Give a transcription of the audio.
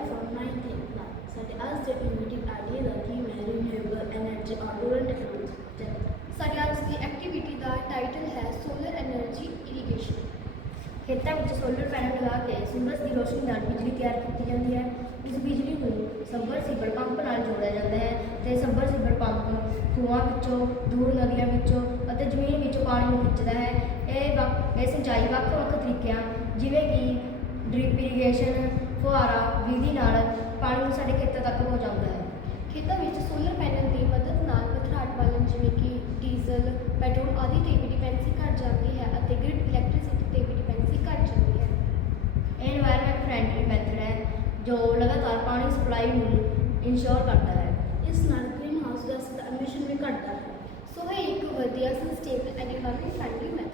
from 9th class. ਸਾਡੇ ਅੱਜ ਦੇ ਇਨੋਵੇਟਿਵ ਆਈਡੀਆ ਦਾ ਥੀਮ ਹੈ ਰੀਨਿਊਏਬਲ ਐਨਰਜੀ ਔਰ ਰੂਰਲ ਟੈਕਨੋਲੋਜੀ। ਸਾਡੇ ਅੱਜ ਦੀ ਐਕਟੀਵਿਟੀ ਦਾ ਟਾਈਟਲ ਹੈ ਸੋਲਰ ਐਨਰਜੀ ਇਰੀਗੇਸ਼ਨ। ਖੇਤਾਂ ਵਿੱਚ ਸੋਲਰ ਪੈਨਲ ਲਗਾ ਕੇ ਸੂਰਜ ਦੀ ਰੋਸ਼ਨੀ ਨਾਲ ਬਿਜਲੀ ਤਿਆਰ ਕੀਤੀ ਜਾਂਦੀ ਹੈ। ਇਸ ਬਿਜਲੀ ਨੂੰ ਸਬਮਰਸੀਬਲ ਪੰਪ ਨਾਲ ਜੋੜਿਆ ਜਾਂਦਾ ਹੈ ਤੇ ਸਬਮਰਸੀਬਲ ਪੰਪ ਖੂਹਾਂ ਵਿੱਚੋਂ, ਦੂਰ ਨਦੀਆਂ ਵਿੱਚੋਂ ਅਤੇ ਜ਼ਮੀਨ ਵਿੱਚੋਂ ਪਾਣੀ ਨੂੰ ਖਿੱਚਦਾ ਹੈ। ਇਹ ਸਿੰਚਾਈ ਵੱਖ-ਵੱਖ ਤਰੀਕਿਆਂ ਜਿਵੇਂ ਕਿ ਡ੍ਰਿਪ ਇਰੀਗੇਸ਼ਨ, ਫੁਹਾਰਾ ਵਿਧੀ ਨਾਲ ਪਾਣੀ ਨੂੰ ਸਾਡੇ ਖੇਤਾਂ ਤੱਕ ਪਹੁੰਚਾਉਂਦਾ ਹੈ। ਖੇਤਾਂ ਵਿੱਚ ਸੋਲਰ ਪੈਨਲ ਦੀ ਮਦਦ ਨਾਲ ਪਥਰਾਟ ਬਾਲਣ ਜਿਵੇਂ ਕਿ ਡੀਜ਼ਲ, ਪੈਟਰੋਲ ਆਦਿ ਤੇ ਵੀ ਡਿਪੈਂਡੈਂਸੀ ਘੱਟ ਜਾਂਦੀ ਹੈ ਅਤੇ ਗ੍ਰਿਡ ਇਲੈਕਟ੍ਰਿਸਿਟੀ ਤੇ ਵੀ ਡਿਪੈਂਡੈਂਸੀ ਘੱਟ ਜਾਂਦੀ ਹੈ। ਇਹ এনवायरमेंट ਫ੍ਰੈਂਡਲੀ ਮੈਥਡ ਹੈ ਜੋ ਲਗਾਤਾਰ ਪਾਣੀ ਸਪਲਾਈ ਨੂੰ ਇਨਸ਼ੋਰ ਕਰਦਾ ਹੈ। ਇਸ ਨਾਲ ਗ੍ਰੀਨ ਹਾਊਸ ਗੈਸ ਦਾ ਐਮਿਸ਼ਨ ਵੀ ਘਟਦਾ ਹੈ। ਸੋ ਇਹ ਇੱਕ ਵਧੀਆ sustainable and environment friendly method